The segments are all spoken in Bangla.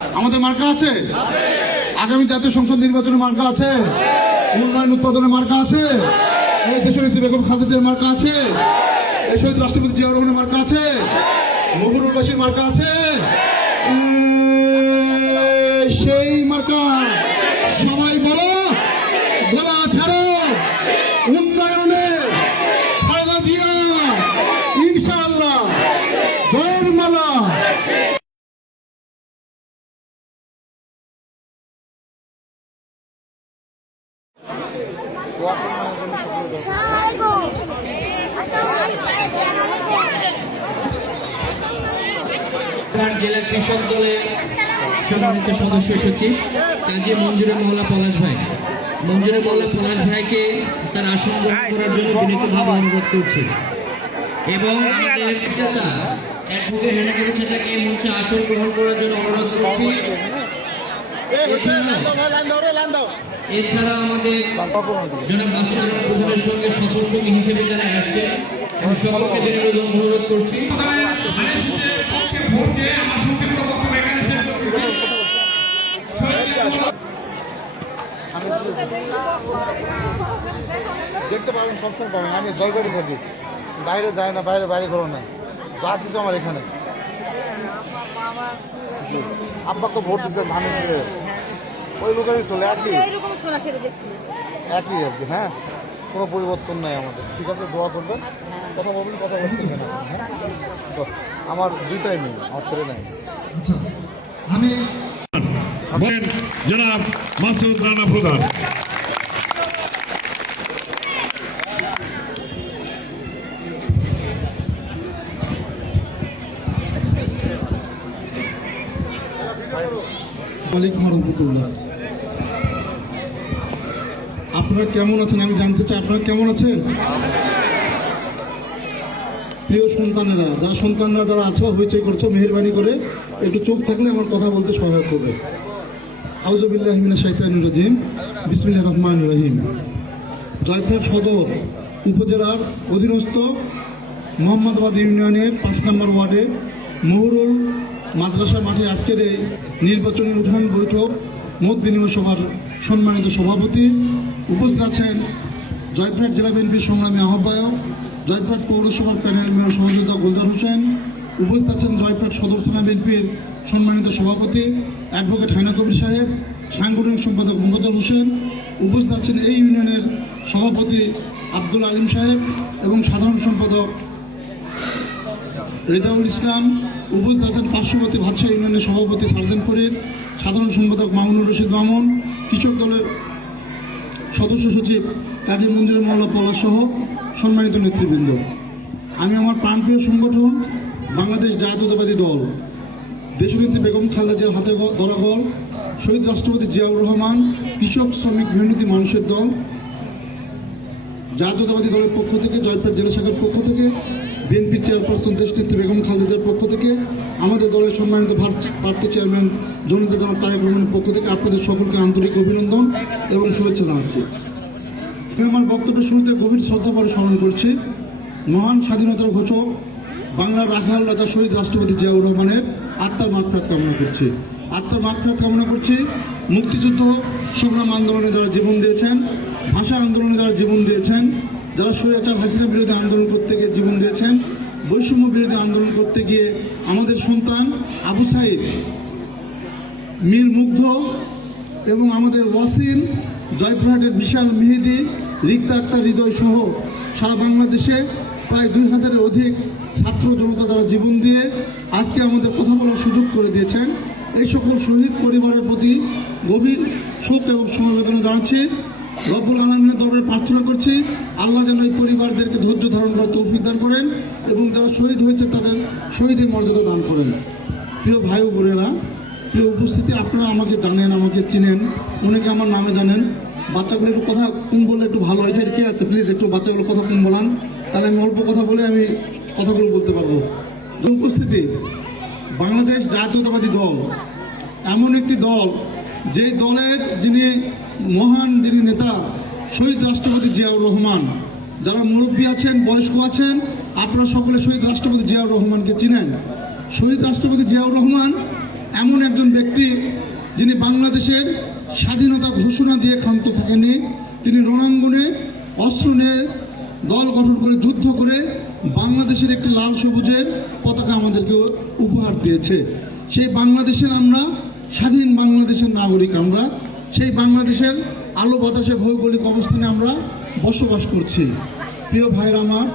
আমাদের মার্কা আছে, আগামী জাতীয় সংসদ নির্বাচনের মার্কা আছে, উন্নয়ন উৎপাদনের মার্কা আছে, এই দেশনেত্রী বেগম খালেদা জিয়ার মার্কা আছে, এই শহীদ রাষ্ট্রপতি জিয়াউর রহমানের মার্কা আছে, মুজিবুরবাসীর মার্কা আছে। সেই মার্কা সবাই বলো, বলা ছাড়ো উন্নয়নে খালেদা জিয়া ইনশাআল্লাহ জয়ের মালা। জেলা কৃষক দলের সম্মানিত সদস্য সচিব কাজী মঞ্জুরুল মওলা পলাশ ভাই, মঞ্জুরুল মওলা পলাশ ভাইকে তার আসন গ্রহণ করার জন্য বিনীতভাবে অনুরোধ করছি এবং আমাদের চাচা অ্যাডভোকেট হেনাকাবু চাচাকে মঞ্চে আসন গ্রহণ করার জন্য অনুরোধ করছি। এছাড়া আমাদের জনাব মাসুদ আলম প্রধানের সঙ্গে সফরসঙ্গী হিসেবে যারা আসছে এবং সকলকে বিনীত অনুরোধ করছি। দেখতে পাবেন, সবসময় পাবেন। আমি জয়গড়ে থাকি, বাইরে যাই না, বাইরে বাইরে করো না, যা কিছু আমার এখানে। আব্বা তো ভোট দিচ্ছিলেন ধানের ছেড়ে, ওই লোকেরই চলে একই আর কি। হ্যাঁ, কোনো পরিবর্তন নাই আমাদের। ঠিক আছে, দোয়া করবেন, কথা বলবেন, কথা বলতে হবে না। হ্যাঁ, তো আমার দুইটাই মেয়ে, আমার ছেলে নাই। আমি জনাব মাসুদ রানা প্রধান। আপনারা কেমন আছেন আমি জানতে চাই, আপনারা কেমন আছেন? প্রিয় সন্তানেরা, সন্তানরা যারা আছে হইচই করছো, মেহেরবানি করে একটু চুপ থাকলে আমার কথা বলতে সহায়ক করবে। আউযু বিল্লাহি মিনাশ শাইতানির রাজিম, বিসমিল্লাহির রহমানির রহিম। জয়পুরহাট সদর উপজেলার অধীনস্থ মোহাম্মদাবাদ ইউনিয়নের ৫ নম্বর ওয়ার্ডে মহুরুল মাদ্রাসা মাঠে আজকের এই নির্বাচনী উঠান বৈঠক মত বিনিময় সভার সম্মানিত সভাপতি উপস্থিত আছেন জয়পুরহাট জেলা বিএনপির সংগ্রামী আহ্বায়ক, জয়পুরহাট পৌরসভার প্যানেল মেয়র সহযোদ্ধা গোলজার হোসেন, উপস্থিত আছেন জয়পুরহাট সদর থানা বিএনপির সম্মানিত সভাপতি অ্যাডভোকেট হায়না কবির সাহেব, সাংগঠনিক সম্পাদক মোফাজ্জল হোসেন, উপস্থিত আছেন এই ইউনিয়নের সভাপতি আব্দুল আলিম সাহেব এবং সাধারণ সম্পাদক রেজাউল ইসলাম, উপস্থিত আছেন পার্শ্ববর্তী ভাতশাহ ইউনিয়নের সভাপতি সার্জেন্ট ফরিদ, সাধারণ সম্পাদক মামুনুর রশিদ মামুন, কৃষক দলের সদস্য সচিব কাজী মঞ্জুরুল মওলা পলাশ সহ সম্মানিত নেতৃবৃন্দ। আমি আমার প্রাণপ্রিয় সংগঠন বাংলাদেশ জাতীয়তাবাদী দল, দেশনেত্রী বেগম খালেদা জিয়ার হাতে ধরা গল শহীদ রাষ্ট্রপতি জিয়াউর রহমান কৃষক শ্রমিক মেহনতি মানুষের দল জাতীয়তাবাদী দলের পক্ষ থেকে, জয়পুরহাট জেলা শাখার পক্ষ থেকে, বিএনপি চেয়ারপারসন দেশনেত্রী বেগম খালেদা জিয়ার পক্ষ থেকে, আমাদের দলের সম্মানিত ভারপ্রাপ্ত চেয়ারম্যান জননেতা জনাব তারেক রহমানের পক্ষ থেকে আপনাদের সকলকে আন্তরিক অভিনন্দন এবং শুভেচ্ছা জানাচ্ছি। আমি আমার বক্তব্যের শুরুতে গভীর শ্রদ্ধা করে স্মরণ করছি মহান স্বাধীনতার ঘোষক বাংলার রাখাল রাজা শহীদ রাষ্ট্রপতি জিয়াউর রহমানের আত্মার মাগফিরাত কামনা করছি। আত্মার মাগফিরাত কামনা করছি মুক্তিযুদ্ধ সংগ্রাম আন্দোলনে যারা জীবন দিয়েছেন, ভাষা আন্দোলনে যারা জীবন দিয়েছেন, যারা স্বৈরাচার হাসিনা বিরোধী আন্দোলন করতে গিয়ে জীবন দিয়েছেন, বৈষম্য বিরোধী আন্দোলন করতে গিয়ে আমাদের সন্তান আবু সাইদ, মীর মুগ্ধ এবং আমাদের ওয়াসিন, জয়পুরহাটের বিশাল মেহেদি, রিক্তা আক্তার হৃদয় সহ সারা বাংলাদেশে প্রায় ২,০০০-এর অধিক ছাত্র জনতা যারা জীবন দিয়ে আজকে আমাদের কথা বলার সুযোগ করে দিয়েছেন, এই সকল শহীদ পরিবারের প্রতি গভীর শোক এবং সমবেদনা জানাচ্ছি। রব্বুল আলামিনের দরবারে প্রার্থনা করছি আল্লাহ যেন এই পরিবারদেরকে ধৈর্য ধারণ করার তৌফিক দান করেন এবং যারা শহীদ হয়েছে তাদের শহীদের মর্যাদা দান করেন। প্রিয় ভাই ও বোনেরা, প্রিয় উপস্থিতি, আপনারা আমাকে জানেন, আমাকে চিনেন, অনেকে আমার নামে জানেন। বাচ্চাগুলো একটু কথা কম বললে একটু ভালো হয়েছে। কে আছে প্লিজ একটু বাচ্চাগুলো কথা কম বলান, তাহলে আমি অল্প কথা বলে আমি কথাগুলো বলতে পারবো। উপস্থিতি, বাংলাদেশ জাতীয়তাবাদী দল এমন একটি দল যে দলের যিনি নেতা শহীদ রাষ্ট্রপতি জিয়াউর রহমান, যারা মুরব্বী আছেন, বয়স্ক আছেন, আপনারা সকলে শহীদ রাষ্ট্রপতি জিয়াউর রহমানকে চিনেন। শহীদ রাষ্ট্রপতি জিয়াউর রহমান এমন একজন ব্যক্তি যিনি বাংলাদেশের স্বাধীনতা ঘোষণা দিয়ে ক্ষান্ত থাকেননি। তিনি রণাঙ্গনে অস্ত্র নিয়ে দল গঠন করে যুদ্ধ করে বাংলাদেশের একটি লাল সবুজের পতাকা আমাদেরকে উপহার দিয়েছে। সেই বাংলাদেশের আমরা স্বাধীন বাংলাদেশের নাগরিক, আমরা সেই বাংলাদেশের আলো বাতাসে ভৌগোলিক অবস্থানে আমরা বসবাস করছি। প্রিয় ভাইরা আমার,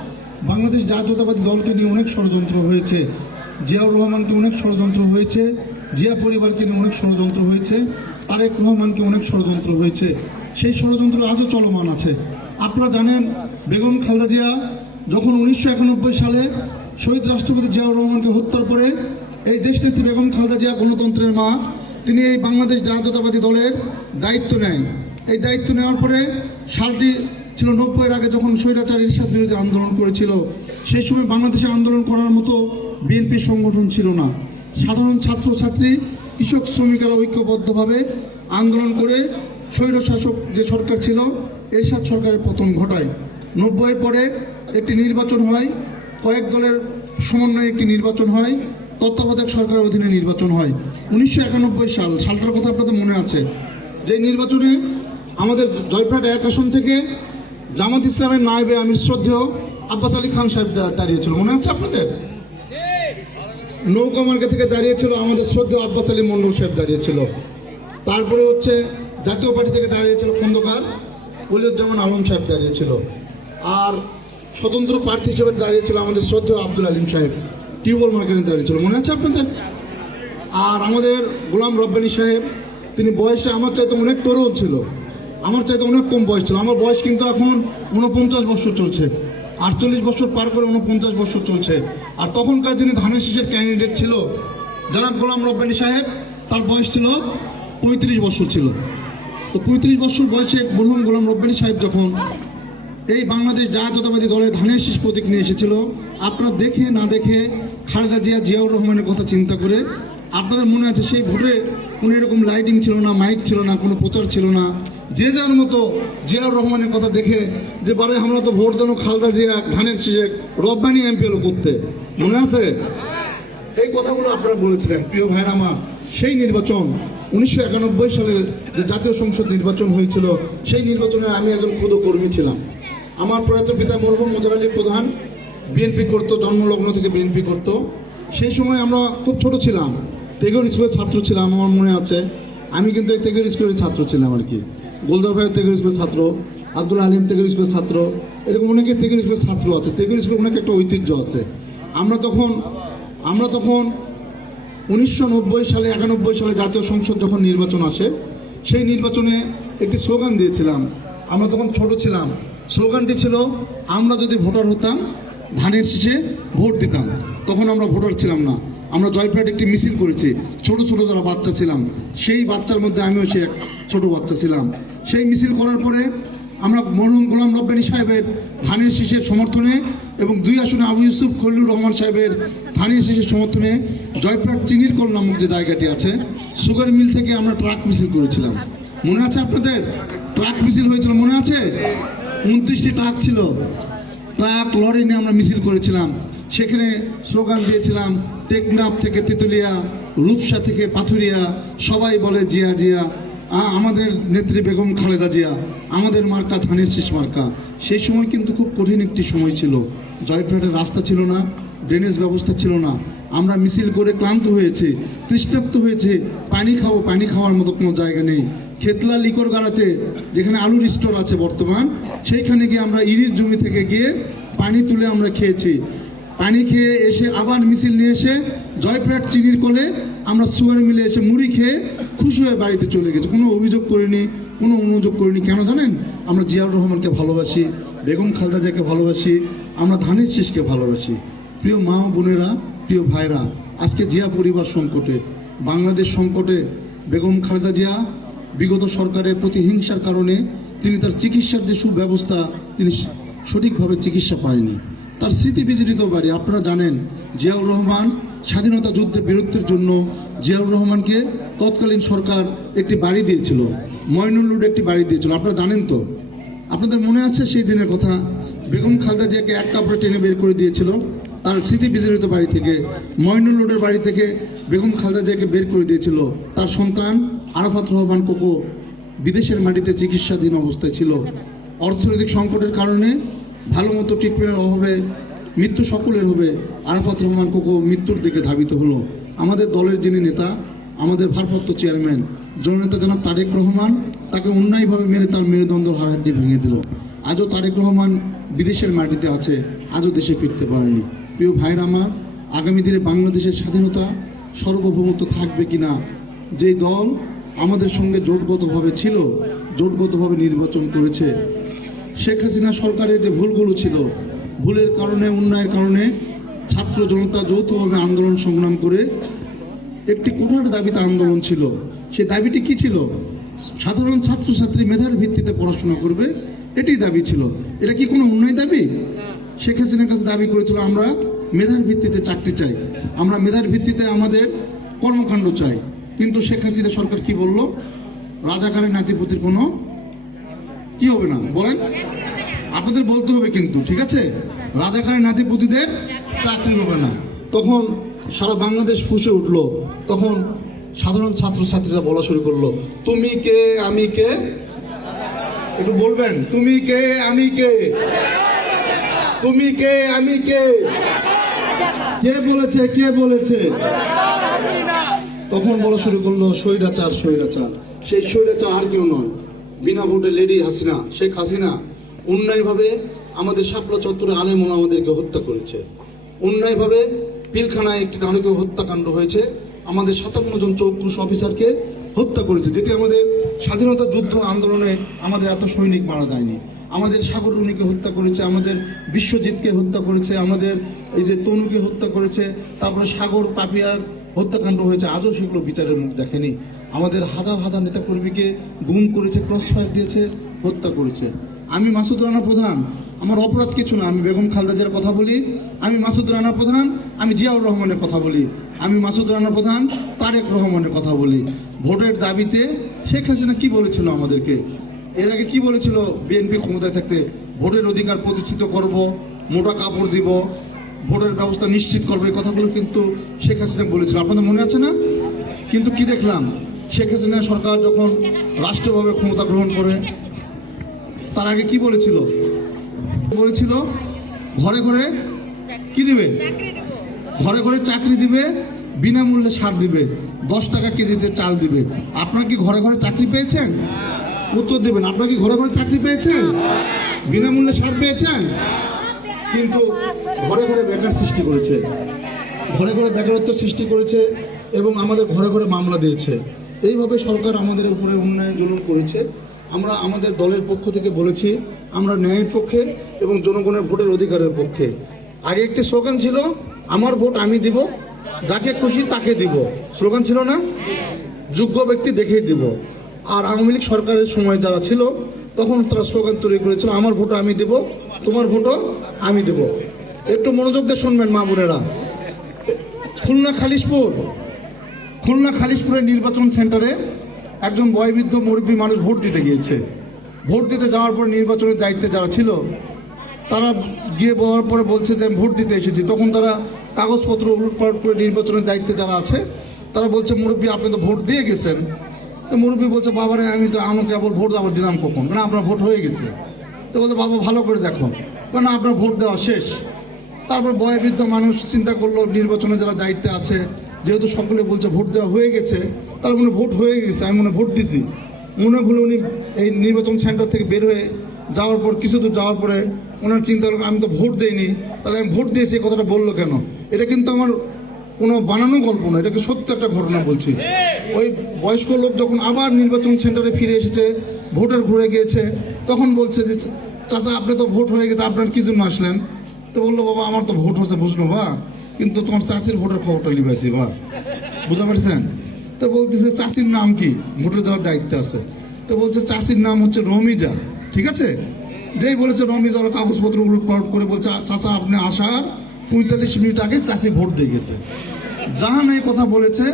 বাংলাদেশ জাতীয়তাবাদী দলকে নিয়ে অনেক ষড়যন্ত্র হয়েছে, জিয়াউর রহমানকে অনেক ষড়যন্ত্র হয়েছে, জিয়া পরিবারকে নিয়ে অনেক ষড়যন্ত্র হয়েছে, তারেক রহমানকে অনেক ষড়যন্ত্র হয়েছে। সেই ষড়যন্ত্র আজও চলমান আছে। আপনারা জানেন, বেগম খালেদা জিয়া যখন 1991 সালে শহীদ রাষ্ট্রপতি জিয়াউর রহমানকে হত্যার পরে এই দেশনেত্রী বেগম খালেদা জিয়া গণতন্ত্রের মা, তিনি এই বাংলাদেশ জাতীয়তাবাদী দলের দায়িত্ব নেন। এই দায়িত্ব নেওয়ার পরে সালটি ছিল 90-এর আগে, যখন স্বৈরাচার এরশাদ বিরোধী আন্দোলন করেছিল। সেই সময় বাংলাদেশে আন্দোলন করার মতো বিএনপি সংগঠন ছিল না। সাধারণ ছাত্রছাত্রী, কৃষক, শ্রমিকেরা ঐক্যবদ্ধভাবে আন্দোলন করে স্বৈরশাসক যে সরকার ছিল এরশাদ সরকারের পতন ঘটায়। 90-এর পরে একটি নির্বাচন হয়, কয়েক দলের সমন্বয়ে একটি নির্বাচন হয়, তত্ত্বাবধায়ক সরকারের অধীনে নির্বাচন হয়। 1991 সালটার কথা আপনাদের মনে আছে। যে নির্বাচনে আমাদের জয়পুরহাট 1 আসন থেকে জামাত ইসলামের নায়েবে আমির শ্রদ্ধেয় আব্বাস আলী খান সাহেব দাঁড়িয়েছিল, মনে আছে আপনাদের? নৌকামার্গে থেকে দাঁড়িয়েছিল আমাদের শ্রদ্ধেয় আব্বাস আলী মন্ডল সাহেব দাঁড়িয়েছিল। তারপরে হচ্ছে জাতীয় পার্টি থেকে দাঁড়িয়েছিল খন্দকার ওলিউজ্জামান আলম সাহেব দাঁড়িয়েছিল। আর স্বতন্ত্র প্রার্থী হিসেবে দাঁড়িয়েছিল আমাদের শ্রদ্ধেয় আব্দুল আলিম সাহেব, টিউবওয়েল মার্কেটে দাঁড়িয়েছিল, মনে আছে আপনাদের? আর আমাদের গোলাম রব্বানী সাহেব, তিনি বয়সে আমার চাইতে অনেক তরুণ ছিল, আমার চাইতে অনেক কম বয়স ছিল। আমার বয়স কিন্তু এখন 49 বছর চলছে, 48 বছর পার করে 49 বছর চলছে। আর তখনকার যিনি ধানের শীষের ক্যান্ডিডেট ছিল জনাব গোলাম রব্বানী সাহেব, তার বয়স ছিল 35 বছর ছিল। তো 35 বছর বয়সে মরহুম গোলাম রব্বানী সাহেব যখন এই বাংলাদেশ জাতীয়তাবাদী দলের ধানের শীষ প্রতীক নিয়ে এসেছিল, আপনারা দেখে না দেখে খালেদা জিয়া, জিয়াউর রহমানের কথা চিন্তা করে, আপনাদের মনে আছে সেই ভোটে কোনো এরকম লাইটিং ছিল না, মাইক ছিল না, কোনো প্রচার ছিল না, যে যার মতো জিয়াউর রহমানের কথা দেখে যে বারে আমরা তো ভোট দেবো খালেদা জিয়া ধানের শীষে, রব্বানী এমপি এলো করতে, মনে আছে? এই কথাগুলো আপনারা বলেছিলেন। প্রিয় ভাইরা আমার, সেই নির্বাচন 1991 সালের যে জাতীয় সংসদ নির্বাচন হয়েছিল, সেই নির্বাচনে আমি একজন ক্ষুদ কর্মী ছিলাম। আমার প্রয়াত পিতা মরহুম মোজার আলী প্রধান বিএনপি করতো, জন্মলগ্ন থেকে বিএনপি করতো। সেই সময় আমরা খুব ছোট ছিলাম, তেগর স্কুলের ছাত্র ছিলাম, আমার মনে আছে। আমি কিন্তু এই তেগর স্কুলের ছাত্র ছিলাম আর কি। গোলদার ভাই তেগর স্কুলের ছাত্র, আব্দুল আলিম তেগর স্কুলের ছাত্র, এরকম অনেকে তেগর স্কুলের ছাত্র আছে। তেগর স্কুলের অনেক একটা ঐতিহ্য আছে। আমরা তখন 1990 সালে 91 সালে জাতীয় সংসদ যখন নির্বাচন আসে, সেই নির্বাচনে একটি স্লোগান দিয়েছিলাম। আমরা তখন ছোট ছিলাম। স্লোগানটি ছিল, আমরা যদি ভোটার হতাম ধানের শীষে ভোট দিতাম। তখন আমরা ভোটার ছিলাম না। আমরা জয়পুরহাটে একটি মিছিল করেছি, ছোট ছোট যারা বাচ্চা ছিলাম, সেই বাচ্চার মধ্যে আমিও সে এক ছোট বাচ্চা ছিলাম। সেই মিছিল করার পরে আমরা মরহুম গোলাম রব্বানী সাহেবের ধানের শীষের সমর্থনে এবং 2 আসনে আবু ইউসুফ খলিলুর রহমান সাহেবের ধানের শীষের সমর্থনে জয়পুরহাট চিনির কল নামক যে জায়গাটি আছে, সুগার মিল থেকে আমরা ট্রাক মিছিল করেছিলাম, মনে আছে আপনাদের? ট্রাক মিছিল হয়েছিল, মনে আছে? 29টি ট্রাক ছিল, ট্রাক লরি নিয়ে আমরা মিছিল করেছিলাম। সেখানে স্লোগান দিয়েছিলাম, টেকনাফ থেকে তেতুলিয়া, রূপসা থেকে পাথুরিয়া, সবাই বলে জিয়া জিয়া, আমাদের নেত্রী বেগম খালেদা জিয়া, আমাদের মার্কা ধানের শীষ মার্কা। সেই সময় কিন্তু খুব কঠিন একটি সময় ছিল। জয়পুরহাটের রাস্তা ছিল না, ড্রেনেজ ব্যবস্থা ছিল না। আমরা মিছিল করে ক্লান্ত হয়েছি, তৃষ্ণার্ত হয়েছে, পানি খাওয়ার মতো কোনো জায়গা নেই। খেতলা লিকর গাড়াতে, যেখানে আলুর স্টোর আছে বর্তমান, সেইখানে গিয়ে আমরা ইরির জমি থেকে গিয়ে পানি তুলে আমরা খেয়েছি। পানি খেয়ে এসে আবার মিছিল নিয়ে এসে জয়পুরহাট চিনির কলে আমরা সুগার মিলে এসে মুড়ি খেয়ে খুশি হয়ে বাড়িতে চলে গেছি। কোনো অভিযোগ করিনি, কোনো অনুযোগ করিনি। কেন জানেন? আমরা জিয়াউর রহমানকে ভালোবাসি, বেগম খালেদা জিয়াকে ভালোবাসি, আমরা ধানের শীষকে ভালোবাসি। প্রিয় মা ও বোনেরা, প্রিয় ভাইরা, আজকে জিয়া পরিবার সংকটে, বাংলাদেশ সংকটে, বেগম খালেদা জিয়া বিগত সরকারের প্রতিহিংসার কারণে তিনি তার চিকিৎসার যে সুব্যবস্থা, তিনি সঠিকভাবে চিকিৎসা পায়নি। তার স্মৃতি বিজড়িত বাড়ি। আপনারা জানেন, জিয়াউর রহমান স্বাধীনতা যুদ্ধের বীরত্বের জন্য জিয়াউর রহমানকে তৎকালীন সরকার একটি বাড়ি দিয়েছিল, ময়নুল রোডে একটি বাড়ি দিয়েছিল। আপনারা জানেন তো? আপনাদের মনে আছে সেই দিনের কথা? বেগম খালেদা জিয়াকে এক কাপড়ে টেনে বের করে দিয়েছিল। তার স্মৃতি বিজড়িত বাড়ি থেকে, মইনুল রোডের বাড়ি থেকে বেগম খালেদা জিয়াকে বের করে দিয়েছিল। তার সন্তান আরাফাত রহমান কোকো বিদেশের মাটিতে চিকিৎসাধীন অবস্থায় ছিল। অর্থনৈতিক সংকটের কারণে ভালো মতো ট্রিটমেন্টের অভাবে মৃত্যু সকলের হবে। আরাফাত রহমান কোকো মৃত্যুর দিকে ধাবিত হলো। আমাদের দলের যিনি নেতা, আমাদের ভারপ্রাপ্ত চেয়ারম্যান জননেতা জনাব তারেক রহমান, তাকে অন্যায়ভাবে মেরে তার মেরুদণ্ড হাড়হাড্ডি ভেঙে দিল। আজও তারেক রহমান বিদেশের মাটিতে আছে, আজও দেশে ফিরতে পারেনি। প্রিয় ভাইরা আমার, আগামী দিনে বাংলাদেশের স্বাধীনতা সার্বভৌমত্ব থাকবে কিনা, যেই দল আমাদের সঙ্গে জোটগতভাবে ছিল, জোটগতভাবে নির্বাচন করেছে, শেখ হাসিনা সরকারের যে ভুলগুলো ছিল, ভুলের কারণে, অন্যায়ের কারণে ছাত্র জনতা যৌথভাবে আন্দোলন সংগ্রাম করে একটি কোঠার দাবিতে আন্দোলন ছিল। সেই দাবিটি কি ছিল? সাধারণ ছাত্রছাত্রী মেধার ভিত্তিতে পড়াশোনা করবে, এটি দাবি ছিল। এটা কি কোনো অন্যায় দাবি? শেখ হাসিনার কাছে দাবি করেছিল আমরা মেধার ভিত্তিতে চাকরি চাই, আমরা মেধার ভিত্তিতে আমাদের কর্মকাণ্ড চাই। কিন্তু শেখ হাসিনা সরকার কি বলল? রাজাকারের নাতিপুতির কোনো কি হবে না, বলেন? আপনাদের বলতে হবে কিন্তু, ঠিক আছে? রাজাকারের নাতিপুতিদের চাকরি হবে না। তখন সারা বাংলাদেশ ফুঁসে উঠলো। তখন সাধারণ ছাত্রছাত্রীরা বলা শুরু করলো, তুমি কে আমি কে, একটু বলবেন, তুমি কে আমি কে, তুমি কে আমি কে, কে বলেছে, কে বলেছে? তখন বলা শুরু করলো স্বৈরাচার, স্বৈরাচার। সেই স্বৈরাচার আর কেউ নয়, বিনা ভোটে লেডি হাসিনা, শেখ হাসিনা অন্যায়ভাবে আমাদের শাপলা চত্বরে আলেমন আমাদেরকে হত্যা করেছে। অন্যায়ভাবে পিলখানায় একটি নারকীয় হত্যাকাণ্ড হয়েছে, আমাদের 57 জন চৌকুশ অফিসারকে হত্যা করেছে, যেটি আমাদের স্বাধীনতা যুদ্ধ আন্দোলনে আমাদের এত সৈনিক মারা যায়নি। আমাদের সাগর রুনিকে হত্যা করেছে, আমাদের বিশ্বজিৎকে হত্যা করেছে, আমাদের এই যে তনুকে হত্যা করেছে, তারপরে সাগর পাপিয়ার হত্যাকাণ্ড হয়েছে, আজও সেগুলো বিচারের মুখ দেখেনি। আমাদের হাজার হাজার নেতাকর্মীকে গুম করেছে, ক্রসফায়ার দিয়েছে, হত্যা করেছে। আমি মাসুদ রানা প্রধান, আমার অপরাধ কিছু না। আমি বেগম খালেদা জিয়ার কথা বলি, আমি মাসুদ রানা প্রধান, আমি জিয়াউর রহমানের কথা বলি, আমি মাসুদ রানা প্রধান, তারেক রহমানের কথা বলি। ভোটের দাবিতে শেখ হাসিনা কি বলেছিল আমাদেরকে? এর আগে কি বলেছিল? বিএনপি ক্ষমতায় থাকতে ভোটের অধিকার প্রতিষ্ঠিত করব, মোটা কাপড় দিব, ভোটের ব্যবস্থা নিশ্চিত করবো, এই কথাগুলো কিন্তু শেখ হাসিনা বলেছিল। আপনাদের মনে আছে না? কিন্তু কি দেখলাম? শেখ হাসিনা সরকার যখন রাষ্ট্রভাবে ক্ষমতা গ্রহণ করে, তার আগে কি বলেছিল? বলেছিল ঘরে ঘরে কি দিবে? ঘরে ঘরে চাকরি দিবে, বিনামূল্যে সার দিবে, 10 টাকা কেজিতে চাল দিবে। আপনারা কি ঘরে ঘরে চাকরি পেয়েছেন? উত্তর দেবেন, আপনারা কি ঘরে ঘরে চাকরি পেয়েছেন? বিনামূল্যে সার পেয়েছেন? কিন্তু ঘরে ঘরে বেকার সৃষ্টি করেছে, ঘরে ঘরে বেকারত্ব সৃষ্টি করেছে এবং আমাদের ঘরে ঘরে মামলা দিয়েছে। এইভাবে সরকার আমাদের উপরে উন্নয়ন জুলুম করেছে। আমরা আমাদের দলের পক্ষ থেকে বলেছি আমরা ন্যায়ের পক্ষে এবং জনগণের ভোটের অধিকারের পক্ষে। আগে একটি স্লোগান ছিল, আমার ভোট আমি দিব, যাকে খুশি তাকে দিব, স্লোগান ছিল না? যোগ্য ব্যক্তি দেখেই দিব। আর আওয়ামী লীগ সরকারের সময় যারা ছিল তখন তারা স্লোগান তৈরি করেছিল, আমার ভোট আমি দেব, তোমার ভোটও আমি দেব। একটু মনোযোগ দিয়ে শুনবেন মা বোনেরা। খুলনা খালিশপুরের নির্বাচন সেন্টারে একজন বয়োবৃদ্ধ মুরব্বী মানুষ ভোট দিতে গিয়েছে। ভোট দিতে যাওয়ার পর নির্বাচনের দায়িত্বে যারা ছিল তারা গিয়ে বলার পরে বলছে যে আমি ভোট দিতে এসেছি। তখন তারা কাগজপত্র উলটপালট করে নির্বাচনের দায়িত্বে যারা আছে তারা বলছে, মুরব্বী আপনি তো ভোট দিয়ে গেছেন। তো মুরব্বী বলছে, বাবারে আমি তো আমাকে আবার ভোট আবার দিলাম কখন? না, আপনার ভোট হয়ে গেছে। তো বলছে, বাবা ভালো করে দেখো, না আপনার ভোট দেওয়া শেষ। তারপর বয়োবৃদ্ধ মানুষ চিন্তা করলো, নির্বাচনে যারা দায়িত্বে আছে যেহেতু সকলে বলছে ভোট দেওয়া হয়ে গেছে, তার মনে ভোট হয়ে গেছে, আমি মনে ভোট দিছি মনে হলো। উনি এই নির্বাচন সেন্টার থেকে বের হয়ে যাওয়ার পর কিছু দূর যাওয়ার পরে ওনার চিন্তা হলো, আমি তো ভোট দেইনি, তাহলে আমি ভোট দিয়েছি, এই কথাটা বললো কেন? এটা কিন্তু আমার কোনো বানানো গল্প না, এটাকে সত্য একটা ঘটনা বলছি। ওই বয়স্ক লোক যখন আবার নির্বাচন সেন্টারে ফিরে এসেছে, ভোটার ঘুরে গিয়েছে, তখন বলছে যে চাচা আপনি তো ভোট হয়ে গেছে, আপনার কি জন্য আসলেন? তো বললো, বাবা আমার তো ভোট হচ্ছে বুঝলো বা, কিন্তু তোমার চাষির ভোটের খবরটা লিবাইছি বা, বুঝতে পারছেন? তো বলতেছে চাষির নাম কি? ভোটের যারা দায়িত্বে আছে। তো বলছে চাষির নাম হচ্ছে রমিজা। ঠিক আছে, যেই বলেছে রমিজা, ওরা কাগজপত্র উলটপালট করে বলছে, চাচা আপনি আসার 45 মিনিট আগে চাষি ভোট দিয়ে গেছে। জাহান এই কথা বলেছে,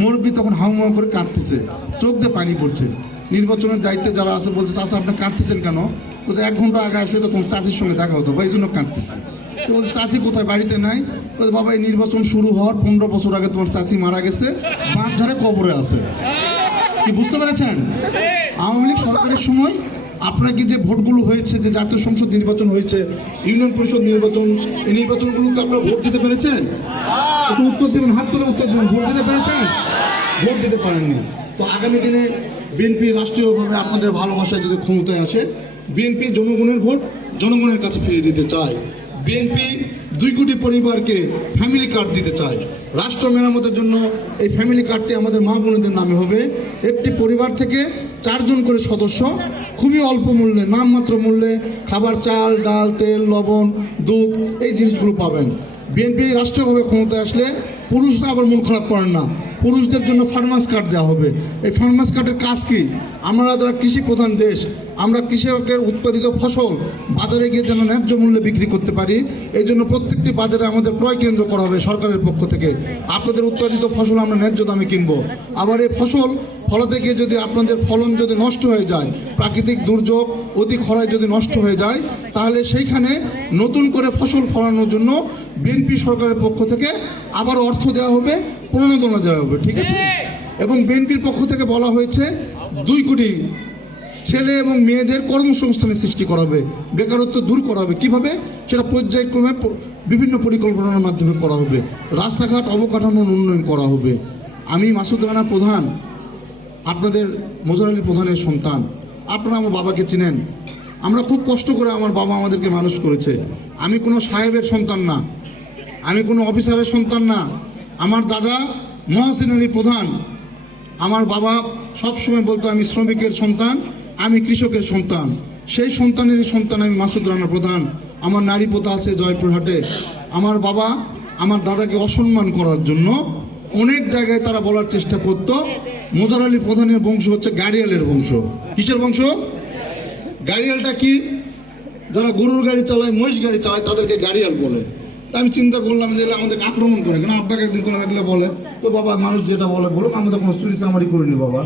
মুরব্বী তখন হাউমাউ করে কাঁদতেছে, চোখ দিয়ে পানি পড়ছে। নির্বাচনের দায়িত্বে যারা আছে বলছে, চাচা আপনি কাঁদতেছেন কেন? বলছে 1 ঘন্টা আগে আসলে তো তোমার চাষির সঙ্গে দেখা হতো বা এই জন্য কাঁদতেছে। তো বলছে চাচি কোথায়, বাড়িতে নাই। বলছে বাবা এই নির্বাচন শুরু হওয়ার 15 বছর আগে তোমার চাচি মারা গেছে, বাঁধঝাড়ে কবরে আছে। কি বুঝতে পেরেছেন? আওয়ামী লীগ সরকারের সময় আপনার কি যে ভোটগুলো হয়েছে, যে জাতীয় সংসদ নির্বাচন হয়েছে, ইউনিয়ন পরিষদ নির্বাচন, এই নির্বাচনগুলোকে আপনারা ভোট দিতে পেরেছেন? একটু উত্তর দেবেন, হাত তুলে উত্তর দেবেন। ভোট দিতে পেরেছেন? ভোট দিতে পারেননি। তো আগামী দিনে বিএনপি রাষ্ট্রীয়ভাবে আপনাদের ভালোবাসায় যদি ক্ষমতায় আসে, বিএনপি জনগণের ভোট জনগণের কাছে ফিরিয়ে দিতে চায়। বিএনপি 2 কোটি পরিবারকে ফ্যামিলি কার্ড দিতে চায়। রাষ্ট্র মেরামতের জন্য এই ফ্যামিলি কার্ডটি আমাদের মা বোনদের নামে হবে। একটি পরিবার থেকে 4 জন করে সদস্য খুবই অল্প মূল্যে, নামমাত্র মূল্যে খাবার, চাল, ডাল, তেল, লবণ, দুধ এই জিনিসগুলো পাবেন। বিএনপি রাষ্ট্রীয়ভাবে ক্ষমতায় আসলে পুরুষরা আবার মন খারাপ করেন না, পুরুষদের জন্য ফার্মার্স কার্ড দেওয়া হবে। এই ফার্মার্স কার্ডের কাজ কি? আমরা যারা কৃষি প্রধান দেশ, আমরা কৃষকের উৎপাদিত ফসল বাজারে গিয়ে যেন ন্যায্য মূল্যে বিক্রি করতে পারি, এই জন্য প্রত্যেকটি বাজারে আমাদের ক্রয় কেন্দ্র করা হবে সরকারের পক্ষ থেকে। আপনাদের উৎপাদিত ফসল আমরা ন্যায্য দামে কিনবো। আবার এই ফসল ফলাতে গিয়ে যদি আপনাদের ফলন যদি নষ্ট হয়ে যায়, প্রাকৃতিক দুর্যোগ, অতি খরায় যদি নষ্ট হয়ে যায়, তাহলে সেইখানে নতুন করে ফসল ফলানোর জন্য বিএনপি সরকারের পক্ষ থেকে আবার অর্থ দেওয়া হবে, প্রণোদনা দেওয়া হবে। ঠিক আছে? এবং বিএনপির পক্ষ থেকে বলা হয়েছে 2 কোটি ছেলে এবং মেয়েদের কর্মসংস্থানের সৃষ্টি করা হবে, বেকারত্ব দূর করা হবে। কিভাবে? সেটা পর্যায়ক্রমে বিভিন্ন পরিকল্পনার মাধ্যমে করা হবে। রাস্তাঘাট অবকাঠামোর উন্নয়ন করা হবে। আমি মাসুদ রানা প্রধান, আপনাদের মোজার আলী প্রধানের সন্তান। আপনারা আমার বাবাকে চিনেন। আমরা খুব কষ্ট করে আমার বাবা আমাদেরকে মানুষ করেছে। আমি কোনো সাহেবের সন্তান না, আমি কোনো অফিসারের সন্তান না। আমার দাদা মহসিন আলী প্রধান, আমার বাবা সবসময় বলতো আমি শ্রমিকের সন্তান, আমি কৃষকের সন্তান। সেই সন্তানেরই সন্তান আমি মাসুদ রানা প্রধান। আমার নারী পোতা আছে জয়পুরহাটে। আমার বাবা আমার দাদাকে অসম্মান করার জন্য অনেক জায়গায় তারা বলার চেষ্টা করত মোজার আলী প্রধানের বংশ হচ্ছে গাড়িয়ালের বংশ। কিসের বংশ? গাড়িয়ালটা কি? যারা গরুর গাড়ি চালায়, মহিষ গাড়ি চালায়, তাদেরকে গাড়িয়াল বলে। তা আমি চিন্তা করলাম যে আমাদেরকে আক্রমণ করে কেন। আব্বাকে একদিন করলাম, এগুলো বলে তো বাবা মানুষ যেটা বলে বলুক, আমাদের কোনো চুরি চামারি করিনি বাবা,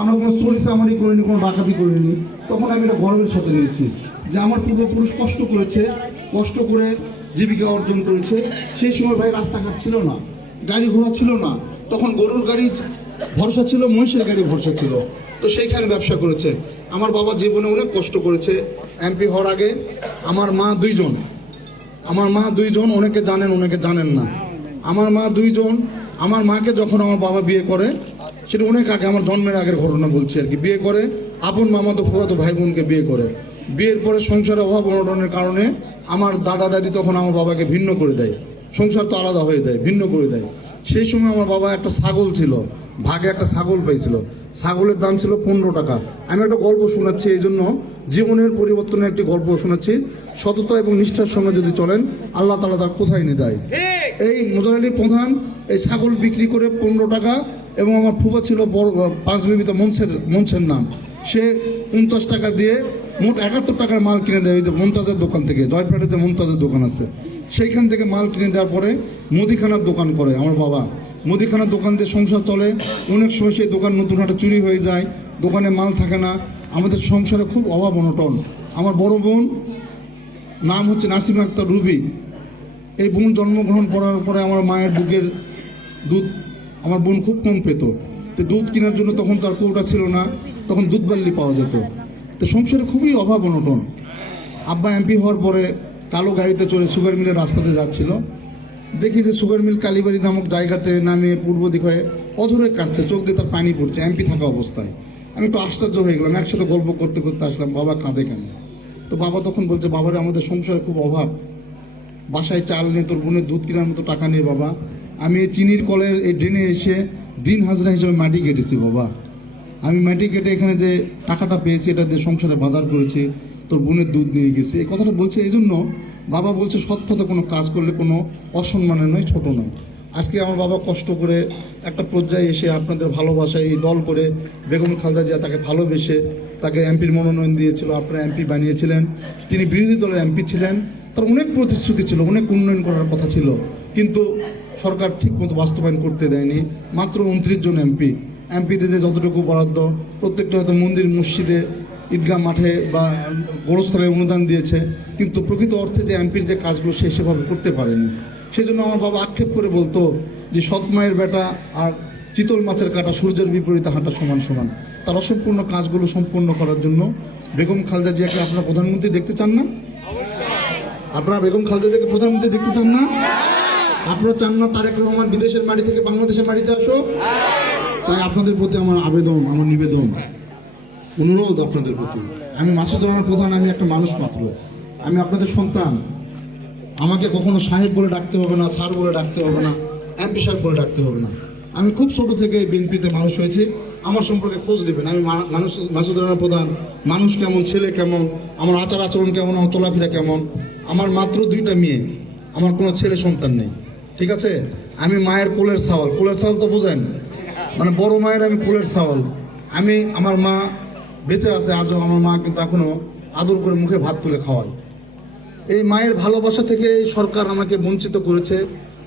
আমরা কোনো চুরি চামারি করিনি, কোনো ডাকাতি করিনি। তখন আমি এটা গর্বের সাথে নিয়েছি যে আমার পূর্বপুরুষ কষ্ট করেছে, কষ্ট করে জীবিকা অর্জন করেছে। সেই সময় ভাই রাস্তাঘাট ছিল না, গাড়ি ঘোড়া ছিল না, তখন গরুর গাড়ি ভরসা ছিল, মহিষের গাড়ি ভরসা ছিল। তো সেইখানে ব্যবসা করেছে। আমার বাবা জীবনে অনেক কষ্ট করেছে। এমপি হওয়ার আগে আমার মা 2 জন, আমার মা 2 জন, অনেকে জানেন অনেকে জানেন না। আমার মা 2 জন। আমার মাকে যখন আমার বাবা বিয়ে করে, সেটা অনেক আগে, আমার জন্মের আগের ঘটনা বলছি আর কি, বিয়ে করে আপন মামাতো ফুফাতো ভাই বোনকে বিয়ে করে। বিয়ের পরে সংসারে অভাব অনটনের কারণে আমার দাদা দাদি তখন আমার বাবাকে ভিন্ন করে দেয়। সংসার তো আলাদা হয়ে যায়, ভিন্ন করে দেয়। সেই সময় আমার বাবা একটা ছাগল ছিল, ভাগে একটা ছাগল পাইছিল। ছাগলের দাম ছিল 15 টাকা। আমি একটা গল্প শোনাচ্ছি, এই জন্য জীবনের পরিবর্তনের একটি গল্প শোনাচ্ছি। সততা এবং নিষ্ঠার সঙ্গে যদি চলেন, আল্লাহ তাআলা তার কোথায় নিয়ে যায়। এই মোজার আলী প্রধান এই ছাগল বিক্রি করে 15 টাকা, এবং আমার ফুফা ছিল বড় 5 বিবিতে মনসের নাম, সে 50 টাকা দিয়ে মোট 71 টাকার মাল কিনে দেয়। ওই যে মমতাজের দোকান থেকে, জয়পুরহাটে যে মমতাজের দোকান আছে, সেইখান থেকে মাল কিনে দেওয়ার পরে মুদিখানার দোকান করে আমার বাবা। মুদিখানার দোকান দিয়ে সংসার চলে। অনেক সময় সেই দোকান নতুন হাটে চুরি হয়ে যায়, দোকানে মাল থাকে না। আমাদের সংসারে খুব অভাব অনটন। আমার বড় বোন নাম হচ্ছে নাসিমা আক্তার রুবি। এই বোন জন্মগ্রহণ করার পরে আমার মায়ের বুকের দুধ আমার বোন খুব কম পেত। তো দুধ কেনার জন্য তখন তার কৌটা ছিল না, তখন দুধ বাল্লি পাওয়া যেত। তো সংসারে খুবই অভাব অনটন। আব্বা এমপি হওয়ার পরে কালো গাড়িতে চড়ে সুগার মিলের রাস্তাতে যাচ্ছিল। দেখি যে সুগার মিল কালীবাড়ি নামক জায়গাতে নামে পূর্ব দিক হয়ে অঝরে কাঁদছে, চোখ দিয়ে তার পানি পড়ছে এমপি থাকা অবস্থায়। আমি একটু আশ্চর্য হয়ে গেলাম, একসাথে গল্প করতে করতে আসলাম, বাবা কাঁদে কেন? তো বাবা তখন বলছে, বাবারে আমাদের সংসারে খুব অভাব, বাসায় চাল নেই, তোর বোনের দুধ কেনার মতো টাকা নেই বাবা। আমি এই চিনির কলের এই ড্রেনে এসে দিন হাজরা হিসেবে মাটি কেটেছি বাবা। আমি মাটি কেটে এখানে যে টাকাটা পেয়েছি এটা দিয়ে সংসারে বাজার করেছি, তোর বোনের দুধ নিয়ে গেছি। এই কথাটা বলছে এই জন্য বাবা বলছে সৎ পথে কোনো কাজ করলে কোনো অসম্মানের নয়, ছোট নয়। আজকে আমার বাবা কষ্ট করে একটা পর্যায়ে এসে আপনাদের ভালোবাসায় এই দল করে বেগম খালেদা জিয়া তাকে ভালোবেসে তাকে এমপির মনোনয়ন দিয়েছিল, আপনারা এমপি বানিয়েছিলেন। তিনি বিরোধী দলের এমপি ছিলেন, তার অনেক প্রতিশ্রুতি ছিল, অনেক উন্নয়ন করার কথা ছিল, কিন্তু সরকার ঠিকমতো বাস্তবায়ন করতে দেয়নি। মাত্র 29 জন এমপিদের যে যতটুকু বরাদ্দ, প্রত্যেকটা হয়তো মন্দির মসজিদে ঈদগাহ মাঠে বা গোরস্থানে অনুদান দিয়েছে, কিন্তু প্রকৃত অর্থে যে এমপির যে কাজগুলো সে সেভাবে করতে পারেনি। সেজন্য আমার বাবা আক্ষেপ করে বলতো যে সৎ মায়ের বেটা আর চিতল মাছের কাটা সূর্যের বিপরীতে হাঁটা সমান সমান। তার অসম্পূর্ণ কাজগুলো সম্পূর্ণ করার জন্য বেগম খালেদা জিয়াকে আপনারা প্রধানমন্ত্রী দেখতে চান না? আপনারা বেগম খালেদা জিয়াকে প্রধানমন্ত্রী দেখতে চান না? আপনারা চান না তারেক রহমান বিদেশের মাটি থেকে বাংলাদেশের মাটিতে আসো? তাই আপনাদের প্রতি আমার আবেদন, আমার নিবেদন, অনুরোধ আপনাদের প্রতি, আমি মাসুদ রানার প্রধান, আমি একটা মানুষ মাত্র, আমি আপনাদের সন্তান। আমাকে কখনো সাহেব বলে ডাকতে হবে না, স্যার বলে ডাকতে হবে না, এমপি সাহেব বলে ডাকতে হবে না। আমি খুব ছোট থেকে বিএনপিতে মানুষ হয়েছি, আমার সম্পর্কে খোঁজ নেবেন। আমি মানুষ, মাসুদ রানা প্রধান, মানুষ কেমন, ছেলে কেমন, আমার আচার আচরণ কেমন, আমার চলাফেরা কেমন। আমার মাত্র 2টা মেয়ে, আমার কোনো ছেলে সন্তান নেই, ঠিক আছে? আমি মায়ের কোলের সাওয়াল, কোলের সাওয়াল তো বোঝেন, মানে বড় মায়ের আমি কোলের সাওয়াল। আমি, আমার মা বেঁচে আছে আজও, আমার মা কিন্তু এখনো আদর করে মুখে ভাত তুলে খাওয়ায়। এই মায়ের ভালোবাসা থেকে এই সরকার আমাকে বঞ্চিত করেছে,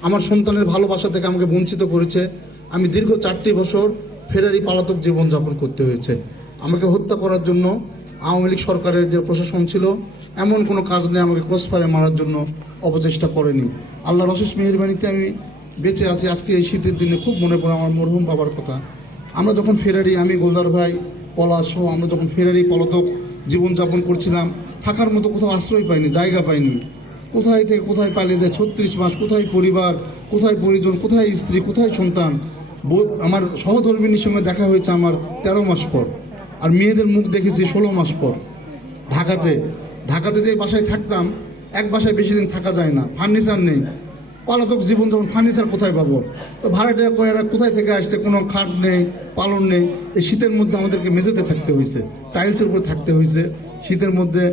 আমার সন্তানের ভালোবাসা থেকে আমাকে বঞ্চিত করেছে। আমি দীর্ঘ 4টি বছর ফেরারি পলাতক জীবনযাপন করতে হয়েছে। আমাকে হত্যা করার জন্য আওয়ামী লীগ সরকারের যে প্রশাসন ছিল, এমন কোনো কাজ নেই আমাকে ক্রসফায়ারে মারার জন্য অপচেষ্টা করেনি। আল্লাহর অশেষ মেহেরবানিতে আমি বেঁচে আছি। আজকে এই শীতের দিনে খুব মনে পড়ে আমার মরহুম বাবার কথা। আমরা যখন ফেরারি, আমি, গোলদার ভাই, পলাশ, আমরা যখন ফেরারি পলাতক জীবনযাপন করছিলাম, থাকার মতো কোথাও আশ্রয় পাইনি, জায়গা পাইনি। কোথায় থেকে কোথায় পালিয়ে যায় 36 মাস, কোথায় পরিবার, কোথায় পরিজন, কোথায় স্ত্রী, কোথায় সন্তান। আমার সহধর্মিনীর সঙ্গে দেখা হয়েছে আমার 13 মাস পর, আর মেয়েদের মুখ দেখেছি 16 মাস পর। ঢাকাতে যে বাসায় থাকতাম, এক বাসায় বেশি দিন থাকা যায় না, ফার্নিচার নেই, পলাতক জীবন যখন, ফার্নিচার কোথায় পাবো? তো ভাড়াটিয়া কয়েরা কোথায় থেকে আসছে, কোনো খাট নেই, পালন নেই। এই শীতের মধ্যে আমাদেরকে মেঝেতে থাকতে হয়েছে, টাইলসের উপরে থাকতে হয়েছে, শীতের মধ্যে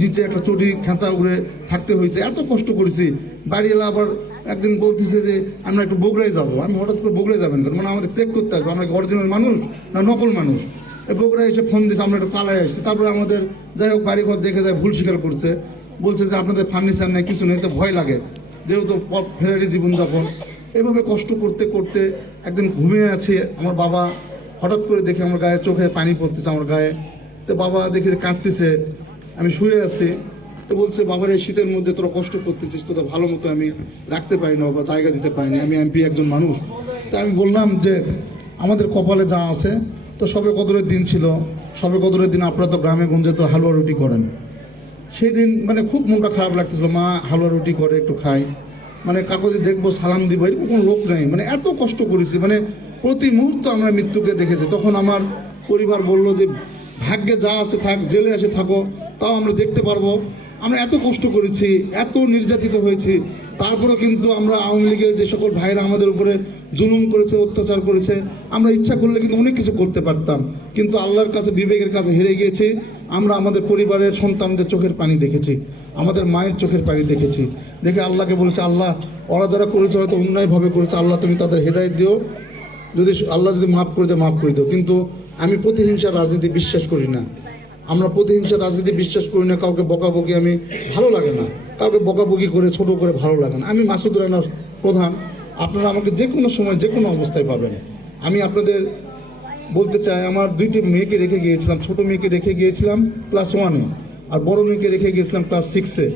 নিচে একটা চটি খেঁতা উড়ে থাকতে হয়েছে। এত কষ্ট করেছি। বাড়ি এলা আবার একদিন বলতেছে যে আমরা একটু বগুড়ায় যাবো। আমি হঠাৎ করে বগুড়ায় যাবেন কারণ, মানে আমাদের চেক করতে আসবো আমরা অরিজিনাল মানুষ না নকল মানুষ। বগুড়ায় এসে ফোন দিয়েছে, আমরা একটু কালায় আসছি। তারপরে আমাদের যাই হোক বাড়িঘর দেখে যায়, ভুল স্বীকার করছে, বলছে যে আপনাদের ফার্নিচার নেই, কিছু নেই। তো ভয় লাগে, যেহেতু ফেরারি জীবনযাপন। এভাবে কষ্ট করতে করতে একদিন ঘুমিয়ে আছি, আমার বাবা হঠাৎ করে দেখে আমার গায়ে, চোখে পানি পড়তেছে আমার গায়ে। তো বাবা দেখে কাঁদতেছে, আমি শুয়ে আছি। তো বলছে, বাবার এই শীতের মধ্যে তোরা কষ্ট করতেছিস, তোদের ভালো মতো আমি রাখতে পারি না বা জায়গা দিতে পারিনি, আমি এমপি একজন মানুষ। তা আমি বললাম যে আমাদের কপালে যা আছে, তো সবে কদরের দিন ছিল, সবে কদরের দিন আপনারা তো গ্রামে গঞ্জে তো হালুয়া রুটি করেন। সেই দিন মানে খুব মনটা খারাপ লাগতেছিল, মা হালুয়া রুটি করে একটু খাই, মানে কাগজে দেখবো, সালাম দিব, এরকম কোনো লোক নেই। মানে এত কষ্ট করেছি, মানে প্রতি মুহূর্ত আমরা মৃত্যুকে দেখেছি। তখন আমার পরিবার বলল যে ভাগ্যে যা আছে থাক, জেলে এসে থাকো, তাও আমরা দেখতে পারবো। আমরা এত কষ্ট করেছি, এত নির্যাতিত হয়েছি, তারপরেও কিন্তু আমরা আওয়ামী লীগের যে সকল ভাইরা আমাদের উপরে জুলুম করেছে, অত্যাচার করেছে, আমরা ইচ্ছা করলে কিন্তু অনেক কিছু করতে পারতাম, কিন্তু আল্লাহর কাছে, বিবেকের কাছে হেরে গিয়েছি। আমরা আমাদের পরিবারের সন্তানদের চোখের পানি দেখেছি, আমাদের মায়ের চোখের পানি দেখেছি, দেখে আল্লাহকে বলেছে, আল্লাহ ওরা যারা করেছে হয়তো অন্যায়ভাবে করেছে, আল্লাহ তুমি তাদের হেদায়েত দিও, যদি আল্লাহ যদি মাফ করে দেয় মাফ করে দিও। কিন্তু আমি প্রতিহিংসার রাজনীতি বিশ্বাস করি না, আমরা প্রতিহিংসার রাজনীতি বিশ্বাস করি না। কাউকে বকাবকি আমি ভালো লাগে না, কাউকে বকাবকি করে ছোট করে ভালো লাগে না। আমি মাসুদ রানার প্রধান, আপনারা আমাকে যে কোনো সময় যে কোনো অবস্থায় পাবেন। আমি আপনাদের বলতে চাই, আমার 2টি মেয়েকে রেখে গিয়েছিলাম, ছোট মেয়েকে রেখে গিয়েছিলাম ক্লাস 1-এ, আর বড় মেয়েকে রেখে গিয়েছিলাম ক্লাস 6-এ।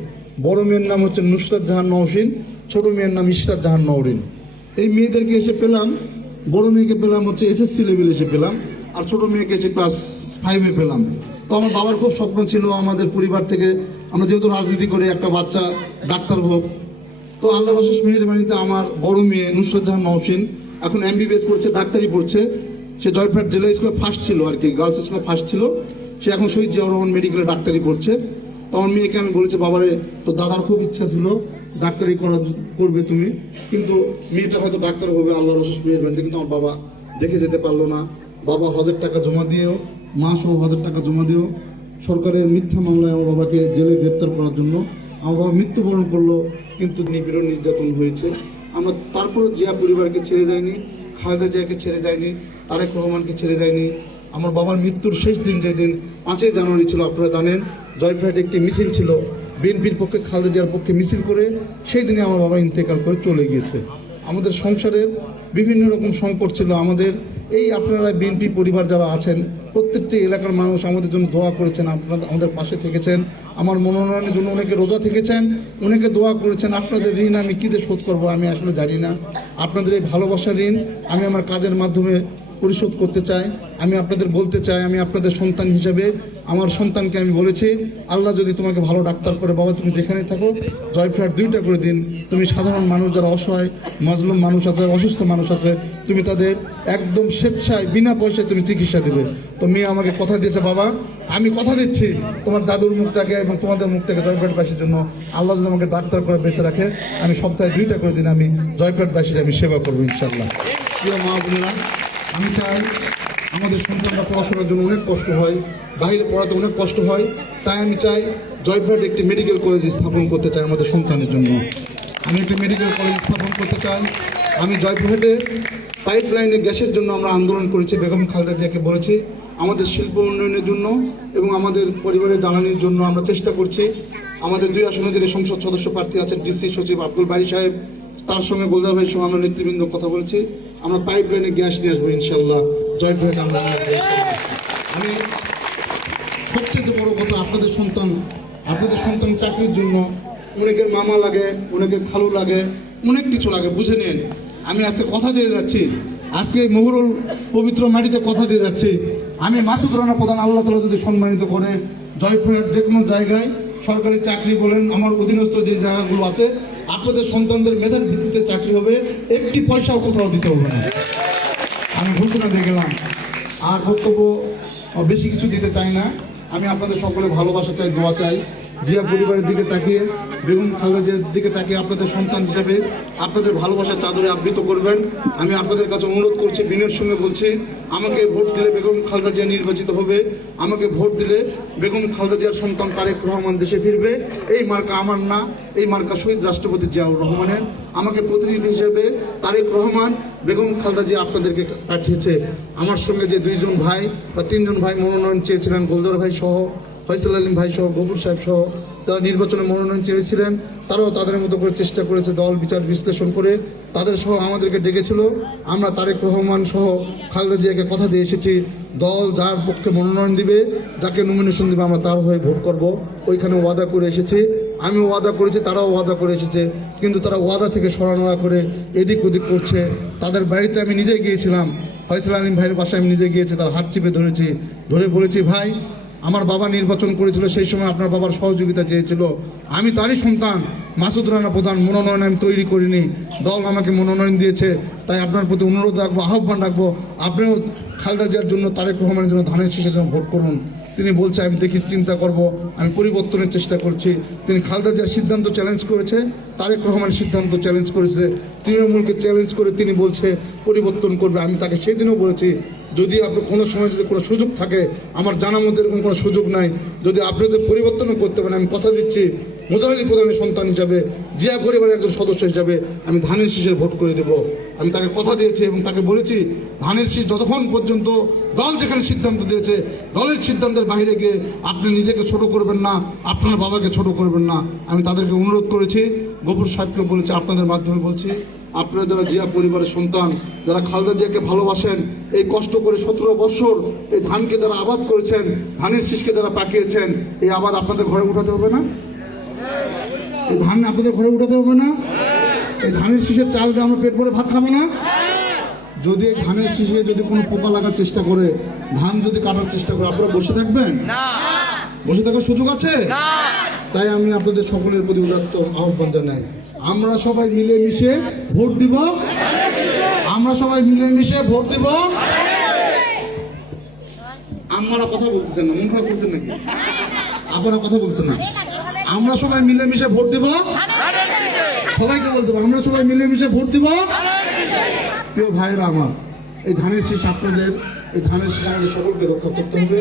বড় মেয়ের নাম হচ্ছে নুসরাত জাহান নওশিন, ছোট মেয়ের নাম ইশরাত জাহান নওরিন। এই মেয়েদেরকে এসে পেলাম, বড় মেয়েকে পেলাম হচ্ছে SSC লেভেল এসে পেলাম, আর ছোট মেয়েকে এসে ক্লাস 5-এ পেলাম। তো আমার বাবার খুব স্বপ্ন ছিল আমাদের পরিবার থেকে, আমরা যেহেতু রাজনীতি করে একটা বাচ্চা ডাক্তার হোক। তো আল্লাহর অশেষ মেহেরবানিতে আমার বড় মেয়ে নুসরাত জাহান নওশিন এখন MBBS পড়ছে, ডাক্তারি পড়ছে। সে জয়পুরহাট জেলা স্কুলে ফার্স্ট ছিল আর কি, গার্লস স্কুলে ফার্স্ট ছিল। সে এখন শহীদ জিয়াউর রহমান মেডিকেলে ডাক্তারি পড়ছে। তো আমার মেয়েকে আমি বলেছি, বাবারে তো দাদার খুব ইচ্ছা ছিল ডাক্তারি করবে তুমি, কিন্তু মেয়েটা হয়তো ডাক্তার হবে আল্লাহর অশেষ মেহেরবানিতে। কিন্তু আমার বাবা দেখে যেতে পারলো না। বাবা 1000 টাকা জমা দিয়েও, মা সহ 1000 টাকা জমা দিয়েও সরকারের মিথ্যা মামলায় আমার বাবাকে জেলে গ্রেপ্তার করার জন্য আমার বাবা মৃত্যুবরণ করলো, কিন্তু নিপীড়ন নির্যাতন হয়েছে। আমরা তারপরও জিয়া পরিবারকে ছেড়ে যায়নি, খালেদা জিয়াকে ছেড়ে যায়নি, তারেক রহমানকে ছেড়ে যায়নি। আমার বাবার মৃত্যুর শেষ দিন যেদিন 5ই জানুয়ারি ছিল, আপনারা জানেন, জয়পুরহাটে একটি মিছিল ছিল, বিএনপির পক্ষে খালেদা জিয়ার পক্ষে মিছিল করে সেই দিনে আমার বাবা ইন্তেকাল করে চলে গিয়েছে। আমাদের সংসারের বিভিন্ন রকম সংকট ছিল আমাদের। এই আপনারা বিএনপি পরিবার যারা আছেন, প্রত্যেকটি এলাকার মানুষ আমাদের জন্য দোয়া করেছেন, আপনারা আমাদের পাশে থেকেছেন। আমার মনোনয়নের জন্য অনেকে রোজা থেকেছেন, অনেকে দোয়া করেছেন। আপনাদের ঋণ আমি কী দিয়ে শোধ করবো আমি আসলে জানি না। আপনাদের এই ভালোবাসার ঋণ আমি আমার কাজের মাধ্যমে পরিশোধ করতে চাই। আমি আপনাদের বলতে চাই, আমি আপনাদের সন্তান হিসেবে আমার সন্তানকে আমি বলেছি, আল্লাহ যদি তোমাকে ভালো ডাক্তার করে, বাবা তুমি যেখানে থাকো জয়ফ্রাট 2টা করে দিন। তুমি সাধারণ মানুষ যারা অসহায় মাজলুম মানুষ আছে, অসুস্থ মানুষ আছে, তুমি তাদের একদম স্বেচ্ছায় বিনা পয়সায় তুমি চিকিৎসা দেবে। তো মেয়ে আমাকে কথা দিয়েছে, বাবা আমি কথা দিচ্ছি তোমার দাদুর মুখ থেকে এবং তোমাদের মুখ থেকে জয়ফ্রাটবাসীর জন্য আল্লাহ যদি আমাকে ডাক্তার করে বেঁচে রাখে, আমি সপ্তাহে 2টা করে দিন আমি জয়ফ্রাটবাসীর আমি সেবা করবো ইনশাল্লাহ। প্রিয় মা বোনেরা, আমি চাই, আমাদের সন্তানরা পড়াশোনার জন্য অনেক কষ্ট হয়, বাইরে পড়াতে অনেক কষ্ট হয়, তাই আমি চাই জয়ফ্রাট একটি মেডিকেল কলেজ স্থাপন করতে চাই আমাদের সন্তানের জন্য। আমি একটি মেডিকেল কলেজ স্থাপন করতে চাই। আমি জয়ফ্রাটে পাইপলাইনে গ্যাসের জন্য আমরা আন্দোলন করেছি, বেগম খালেদা জিয়াকে বলেছি আমাদের শিল্প উন্নয়নের জন্য এবং আমাদের পরিবারের জ্বালানির জন্য আমরা চেষ্টা করছি। আমাদের 2 আসনে যিনি সংসদ সদস্য প্রার্থী আছেন ডিসি সচিব আব্দুল বারী সাহেব, তার সঙ্গে গোলদার ভাই সহ আমরা নেতৃবৃন্দ কথা বলেছি, আমরা পাইপলাইনে গ্যাস নিয়ে আসবো ইনশাল্লাহ জয়ফ্রাট আমরা। আমি সবচেয়ে বড় কথা, আপনাদের সন্তান চাকরির জন্য অনেকের মামা লাগে, অনেকের খালু লাগে, অনেক কিছু লাগে, বুঝে নেন। আমি আজকে কথা দিয়ে যাচ্ছি, আজকে মোহরুল পবিত্র মাটিতে কথা দিয়ে যাচ্ছি, আমি মাসুদ রানা প্রধান আল্লাহ তাআলা যদি সম্মানিত করে জয়ফ্রাট যে কোনো জায়গায় সরকারি চাকরি বলেন, আমার অধীনস্থ যে জায়গাগুলো আছে, আপনাদের সন্তানদের মেধার ভিত্তিতে চাকরি হবে, একটি পয়সাও কোথাও দিতে হবে না। আমি ঘোষণা দিয়ে গেলাম, আর বক্তব্য বেশি কিছু দিতে চাই না। আমি আপনাদের সকলে ভালোবাসা চাই, দোয়া চাই। জিয়া পরিবারের দিকে তাকিয়ে, বেগম খালেদা জিয়ার দিকে তাকিয়ে আপনাদের সন্তান হিসেবে আপনাদের ভালোবাসার চাদরে আবৃত করবেন। আমি আপনাদের কাছে অনুরোধ করছি, বিনয়ের সঙ্গে বলছি, আমাকে ভোট দিলে বেগম খালেদা জিয়া নির্বাচিত হবে। আমাকে ভোট দিলে বেগম খালেদা জিয়ার সন্তান তারেক রহমান দেশে ফিরবে। এই মার্কা আমার না, এই মার্কা শহীদ রাষ্ট্রপতি জিয়াউর রহমানের। আমাকে প্রতিনিধি হিসেবে তারেক রহমান, বেগম খালেদা জিয়া আপনাদেরকে পাঠিয়েছে। আমার সঙ্গে যে 2 জন ভাই বা 3 জন ভাই মনোনয়ন চেয়েছিলেন, গোলদার ভাই সহ, ফয়সাল আলীম ভাই সহ, গফুর সাহেব সহ, যারা নির্বাচনে মনোনয়ন চেয়েছিলেন, তারাও তাদের মতো করে চেষ্টা করেছে, দল বিচার বিশ্লেষণ করে তাদের সহ আমাদেরকে ডেকেছিল। আমরা তারেক রহমান সহ খালেদা জিয়াকে কথা দিয়ে এসেছি, দল যার পক্ষে মনোনয়ন দিবে, যাকে নমিনেশন দিবে, আমরা তার হয়ে ভোট করব। ওইখানে ওয়াদা করে এসেছি, আমিও ওয়াদা করেছি, তারাও ওয়াদা করে এসেছে। কিন্তু তারা ওয়াদা থেকে সরানোয়া করে এদিক ওদিক করছে। তাদের বাড়িতে আমি নিজে গিয়েছিলাম, ফয়সাল আলীম ভাইয়ের বাসায় আমি নিজে গিয়েছি, তার হাত চিপে ধরেছি, ধরে বলেছি, ভাই আমার বাবা নির্বাচন করেছিল, সেই সময় আপনার বাবার সহযোগিতা চেয়েছিল, আমি তারই সন্তান মাসুদ রানা প্রধান, মনোনয়ন আমি তৈরি করিনি, দল আমাকে মনোনয়ন দিয়েছে, তাই আপনার প্রতি অনুরোধ রাখবো, আহ্বান রাখবো, আপনিও খালেদা জিয়ার জন্য, তারেক রহমানের জন্য ধানের শীষের জন্য ভোট করুন। তিনি বলছে, আমি দেখি, চিন্তা করব, আমি পরিবর্তনের চেষ্টা করছি। তিনি খালেদা জিয়ার সিদ্ধান্ত চ্যালেঞ্জ করেছে, তারেক রহমানের সিদ্ধান্ত চ্যালেঞ্জ করেছে, তৃণমূলকে চ্যালেঞ্জ করে তিনি বলছে পরিবর্তন করবে। আমি তাকে সেদিনও বলেছি, যদি আপনার কোনো সময় যদি কোনো সুযোগ থাকে, আমার জানার মধ্যে এরকম কোনো সুযোগ নাই, যদি আপনাদের পরিবর্তনও করতে পারেন, আমি কথা দিচ্ছি মোজাহিদ প্রধানের সন্তান হিসাবে, জিয়া পরিবারের একজন সদস্য হিসাবে আমি ধানের শীষের ভোট করে দেব। আমি তাকে কথা দিয়েছি এবং তাকে বলেছি, ধানের শীষ যতক্ষণ পর্যন্ত দল যেখানে সিদ্ধান্ত দিয়েছে, দলের সিদ্ধান্তের বাইরে গিয়ে আপনি নিজেকে ছোট করবেন না, আপনার বাবাকে ছোট করবেন না। আমি তাদেরকে অনুরোধ করেছি, গফুর সাহেবকে বলেছি, আপনাদের মাধ্যমে বলছি, আপনারা যারা জিয়া পরিবারের সন্তান, যারা খালেদা জিয়াকে ভালোবাসেন, এই কষ্ট করে 17 বছর এই ধানকে যারা আবাদ করেছেন, ধানের শীষকে যারা পাকিয়েছেন, এই আবাদ আপনাদের ঘরে উঠাতে হবে না? এই ধান আপনাদের ঘরে উঠাতে হবে না? এই ধানের শীষের চাল দিয়ে আমরা পেট ভরে ভাত খাবো না? যদি এই ধানের শীষে যদি কোনো পোকা লাগার চেষ্টা করে, ধান যদি কাটার চেষ্টা করে, আপনারা বসে থাকবেন? বসে থাকার সুযোগ আছে? তাই আমি আপনাদের সকলের প্রতি উদাত্ত আহ্বান জানাই, আমরা সবাই মিলেমিশে ভোট দিব, আমরা সবাই মিলেমিশে ভোট দিব। আপনারা কথা বলছেন না, মন খারাপ করছেন নাকি? আপনারা কথা বলছেন না? আমরা সবাই মিলেমিশে ভোট দিব, সবাইকে বলতে হবে, আমরা সবাই মিলেমিশে ভোট দিব। প্রিয় ভাইরা আমার, এই ধানের শীষ আপনাদের, এই ধানের শীষ আমাদের সকলকে রক্ষা করতে হবে।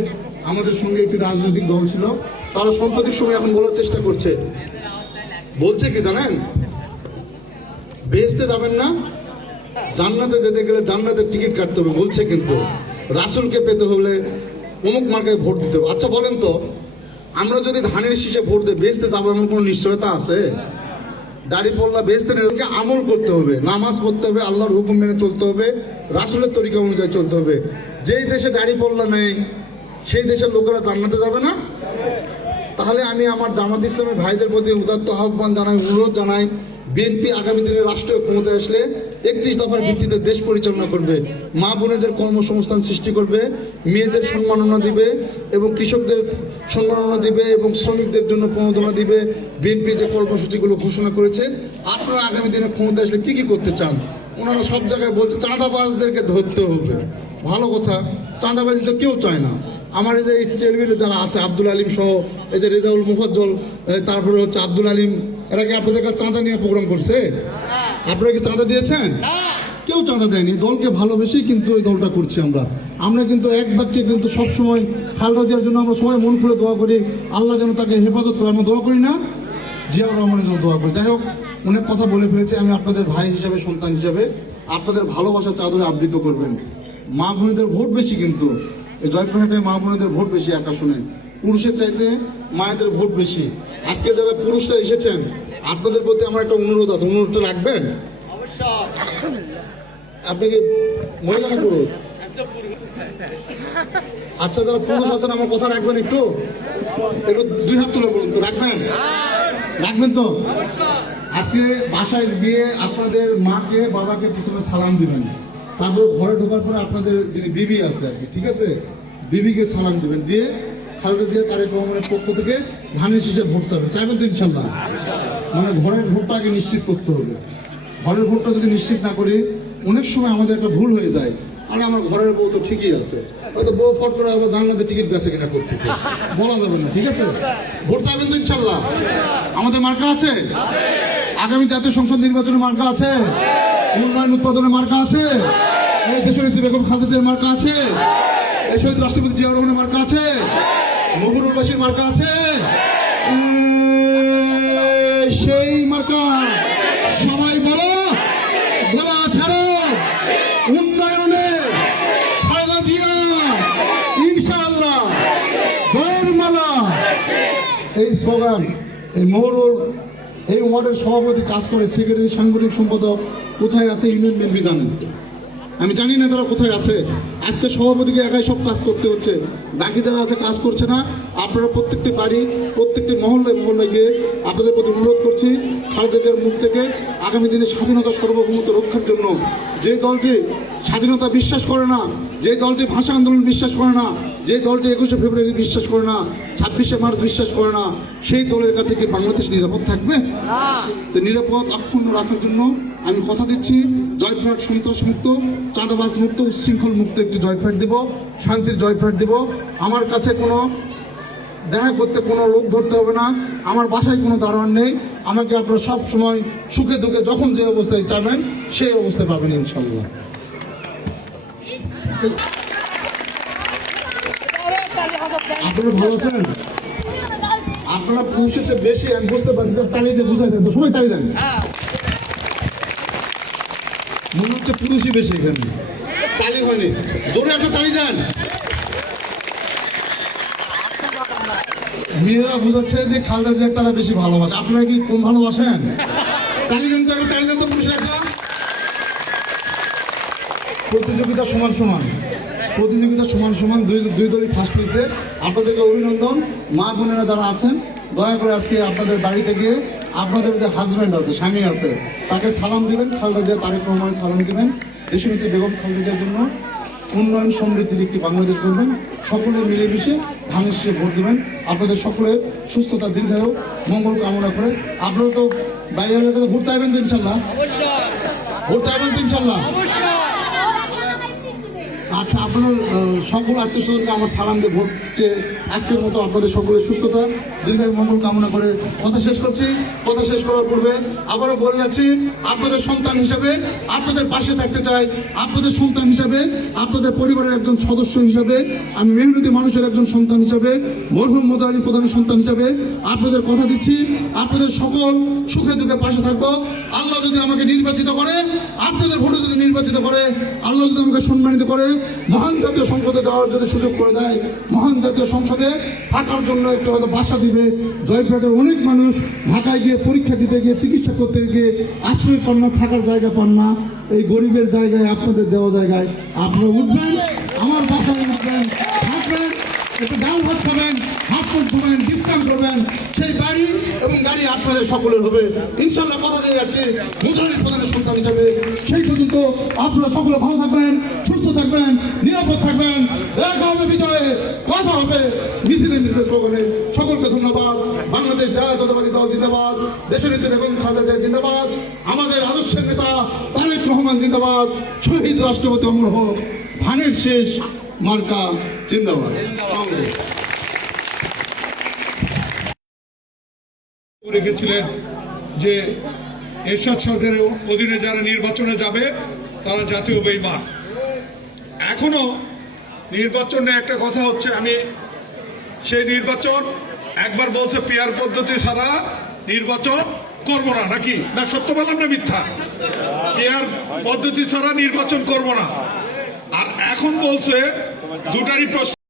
আমাদের সঙ্গে একটি রাজনৈতিক দল ছিল, তারা সাম্প্রতিক সময় এখন বলার চেষ্টা করছে, বলছে কি জানেন, বেহেশতে যাবেন না, জান্নাতে যেতে গেলে জান্নাতের টিকিট কাটতে হবে বলছে, কিন্তু রাসূলকে পেতে হলে অমুক মার্কায় ভোট দিতে হবে। আচ্ছা বলেন তো, আমরা যদি ধানের শীষে ভোট দিই, বেহেশতে যাবো এমন কোনো নিশ্চয়তা আছে? দাড়ি পল্লা বেচতে নেই, আমল করতে হবে, নামাজ পড়তে হবে, আল্লাহর হুকুম মেনে চলতে হবে, রাসূলের তরিকা অনুযায়ী চলতে হবে। যেই দেশে দাড়ি পল্লা নেই সেই দেশের লোকেরা জান্নাতে যাবে না। তাহলে আমি আমার জামাত ইসলামের ভাইদের প্রতি উদাত্ত আহ্বান জানাই, অনুরোধ জানাই, বিএনপি আগামী দিনে রাষ্ট্রীয় ক্ষমতায় আসলে 31 দফার ভিত্তিতে দেশ পরিচালনা করবে, মা বোনেদের কর্মসংস্থান সৃষ্টি করবে, মেয়েদের সম্মাননা দিবে এবং কৃষকদের সম্মাননা দিবে এবং শ্রমিকদের জন্য প্রণোদনা দিবে। বিএনপি যে কর্মসূচিগুলো ঘোষণা করেছে, আপনারা আগামী দিনে ক্ষমতায় আসলে কি করতে চান? ওনারা সব জায়গায় বলছে চাঁদাবাজদেরকে ধরতে হবে। ভালো কথা, চাঁদাবাজি তো কেউ চায় না। আমার এই যে এই টেলিভিশনে যারা আছে, আব্দুল আলিম সহ, এই যে রেজাউল মুফাজ্জল, তারপরে হচ্ছে আব্দুল আলিম, এরা কি আপনাদের কাছে চাঁদা নিয়ে প্রোগ্রাম করছে? আপনারা কি চাঁদা দিয়েছেন? কেউ চাঁদা দেয়নি। দলকে ভালোবেসেই কিন্তু এই দলটা করছি আমরা কিন্তু এক বাক্যে কিন্তু সবসময় খালেদা জিয়ার জন্য আমরা সবাই মন খুলে দোয়া করি, আল্লাহ যেন তাকে হেফাজত করে। আমরা দোয়া করি না? জিয়াউর রহমানের জন্য দোয়া করি। যাই হোক, অনেক কথা বলে ফেলেছি। আমি আপনাদের ভাই হিসাবে, সন্তান হিসাবে আপনাদের ভালোবাসার চাদরে আবৃত করবেন। মা বোনেদের ভোট বেশি, কিন্তু এই জয়পুরহাটে মা বোনেদের ভোট বেশি এক আসনে, পুরুষের চাইতে মায়েদের ভোট বেশি। আজকে যারা পুরুষরা এসেছেন, আপনাদের প্রতি আমার একটা অনুরোধ আছে, অনুরোধটা রাখবেন? আপনি কি মহিলা না পুরুষ? আচ্ছা, যারা পুরুষ আছেন আমার কথা রাখবেন, একটু একটু 2 হাত তুলে বলুন তো, রাখবেন? রাখবেন তো? আজকে বাসায় গিয়ে আপনাদের মাকে বাবাকে প্রথমে সালাম দিবেন, তারপর ঘরে ঢোকার পরে আপনাদের যিনি বিবি আছে আর কি, ঠিক আছে, বিবিকে সালাম দিবেন, দিয়ে খালেদা জিয়া তারেক রহমানের পক্ষ থেকে ধানের শীষে ভোট চাবেন। চাইবেন তো ইনশাল্লাহ? মানে ঘরের ভোটটা আগে নিশ্চিত করতে হবে। ঘরের ভোটটা যদি নিশ্চিত না করি, অনেক সময় আমাদের একটা ভুল হয়ে যায়। আর আমার ঘরের বউ তো ঠিকই আছে, হয়তো বউ ফট করে আবার জানলাতে টিকিট বেচে কিনা করতেছে, বলা যাবে না, ঠিক আছে? ভোট চাইবেন তো ইনশাল্লাহ? আমাদের মার্কা আছে, আগামী জাতীয় সংসদ নির্বাচনের মার্কা আছে, উন্নয়ন উৎপাদনের মার্কা আছে, এই দেশনেত্রী বেগম খালেদা জিয়ার মার্কা আছে, এই শহীদ রাষ্ট্রপতি জিয়াউর রহমানের মার্কা আছে, মবুরুলবাসীর মার্কা আছে, সেই মার্কা সবাই বলো, গলা ছাড়ো, উন্নয়নে খালেদা জিয়া ইনশাআল্লাহ, জয়ের মালা, এই স্লোগান। এই মহরুল এই ওয়ার্ডের সভাপতি কাজ করে, সেক্রেটারি সাংগঠনিক সম্পাদক কোথায় আছে ইউনিয়ন বিএনপি জানেন? আমি জানি না তারা কোথায় আছে। আজকে সভাপতিকে একাই সব কাজ করতে হচ্ছে, বাকি যারা আছে কাজ করছে না। আপনারা প্রত্যেকটি বাড়ি, প্রত্যেকটি মহল্লায় মহল্লায় গিয়ে আপনাদের প্রতি অনুরোধ করছি, খালেদা জিয়ার মুখ থেকে আগামী দিনে স্বাধীনতা সার্বভৌমত্ব রক্ষার জন্য, যে দলটি স্বাধীনতা বিশ্বাস করে না, যে দলটি ভাষা আন্দোলন বিশ্বাস করে না, যে দলটি 21শে ফেব্রুয়ারি বিশ্বাস করে না, 26শে মার্চ বিশ্বাস করে না, সেই দলের কাছে কি বাংলাদেশ নিরাপদ থাকবে? তো নিরাপদ অক্ষুণ্ণ রাখার জন্য আমি কথা দিচ্ছি, জয়পুরহাট সন্ত্রাস মুক্ত, চাঁদাবাজ মুক্ত, উচ্ছৃঙ্খল মুক্ত একটি জয়পুরহাট দেব, শান্তির জয়পুরহাট দেব। আমার কাছে কোনো দেখা করতে কোনো লোক ধরতে হবে না, আমার বাসায় কোনো দারোয়ান নেই। আমাকে আপনারা সব সময় সুখে দুঃখে যখন যে অবস্থায় চাবেন সেই অবস্থায় পাবেন ইনশাল্লাহ। আপনারা ভালো আছেন? আপনারা পুরুষের চেয়ে বেশি, আমি বুঝতে পারছি, তালি দিয়ে বুঝাই দেন, সবাই তালি দেন। মনে হচ্ছে পুরুষই বেশি এখানে, তালি হয়নি, জোরে একটা তালি দেন। মেয়েরা বুঝাচ্ছে যে খালেদা জিয়া তারা বেশি ভালোবাসে। আপনারা কি কোন ভালোবাসেন? তালি দেন তো, একটা তালি দেন তো পুরুষের একটা। প্রতিযোগিতা সমান সমান, প্রতিযোগিতা সমান সমান, দুই দলই ফার্স্ট হয়েছে। আপনাদেরকে অভিনন্দন। মা বোনেরা যারা আছেন, দয়া করে আজকে আপনাদের বাড়িতে গিয়ে আপনাদের যে হাজব্যান্ড আছে, স্বামী আছে, তাকে সালাম দিবেন, খালেদা জিয়া তারেক রহমানের সালাম দিবেন। দেশনেত্রী বেগম খালেদা জিয়ার জন্য উন্নয়ন সমৃদ্ধির একটি বাংলাদেশ করবেন। সকলে মিলেমিশে ধানের শীষে ভোট দেবেন। আপনাদের সকলের সুস্থতা, দীর্ঘায়ু, মঙ্গল কামনা করে। আপনারা তো বাইরে ভোট চাইবেন তো ইনশাল্লাহ? ভোট চাইবেন তো ইনশাল্লাহ? আচ্ছা, আপনার সকল আত্মীয় স্বজনকে আমার সালাম দিয়ে ভোট চেয়ে আজকের মতো আপনাদের সকলের সুস্থতা, দীর্ঘায়ু, মঙ্গল কামনা করে কথা শেষ করছি। কথা শেষ করার পূর্বে আবারও বলে যাচ্ছি, আপনাদের সন্তান হিসাবে আপনাদের পাশে থাকতে চাই। আপনাদের সন্তান হিসাবে, আপনাদের পরিবারের একজন সদস্য হিসাবে, আমি মেহনতি মানুষের একজন সন্তান হিসাবে, মরহুম মোজাহির প্রধানের সন্তান হিসাবে আপনাদের কথা দিচ্ছি, আপনাদের সকল সুখে দুঃখে পাশে থাকবো। আল্লাহ যদি আমাকে নির্বাচিত করে, আপনাদের ভোটে যদি নির্বাচিত করে, আল্লাহ যদি আমাকে সম্মানিত করে, মহান জাতীয় সংসদে যাওয়ার যদি সুযোগ করে দেয়, মহান জাতীয় সংসদে থাকার জন্য একটু হয়তো বাসা দিবে। জয়পুরহাটের অনেক মানুষ ঢাকায় গিয়ে পরীক্ষা দিতে গিয়ে, চিকিৎসা করতে গিয়ে আশ্রয় পান না, থাকার জায়গা পান না। এই গরিবের জায়গায়, আপনাদের দেওয়া জায়গায় আপনারা উঠবেন, আমার বাসায় উঠবেন, থাকবেন, একটু ডাল ভাত খাবেন, হাত মুখ ধোবেন, বিশ্রাম করবেন। সেই বাড়ি এবং গাড়ি আপনাদের সকলের হবে ইনশাল্লাহ। কথা দিয়ে যাচ্ছে মুজাহিদ প্রধানের সন্তান হিসাবে। সেই পর্যন্ত আপনারা সকলে ভালো থাকবেন, সুস্থ থাকবেন, নিরাপদ থাকবেন। দেখা হবে বিজয়ে, কথা হবে মিছিলে মিছিলে স্লোগানে। সকলকে ধন্যবাদ। বাংলাদেশ জাতীয়তাবাদী দল জিন্দাবাদ, দেশনেত্রী বেগম খালেদা জিয়া জিন্দাবাদ, আমাদের আদর্শের নেতা তারেক রহমান জিন্দাবাদ, শহীদ রাষ্ট্রপতি অমর হোক, ধানের শেষ মার্কা জিন্দাবাদ। রেখেছিলেন যে এরশাদ সরকারের অধীনে যারা নির্বাচনে যাবে তারা জাতীয় বেঈমান। এখনো নির্বাচনে একটা কথা হচ্ছে, আমি সেই নির্বাচন একবার বলছে পিয়ার পদ্ধতি ছাড়া নির্বাচন করবো না, নাকি না সত্য বললাম না মিথ্যা? পিয়ার পদ্ধতি ছাড়া নির্বাচন করবো না। আর এখন বলছে দুটারই প্রশ্ন।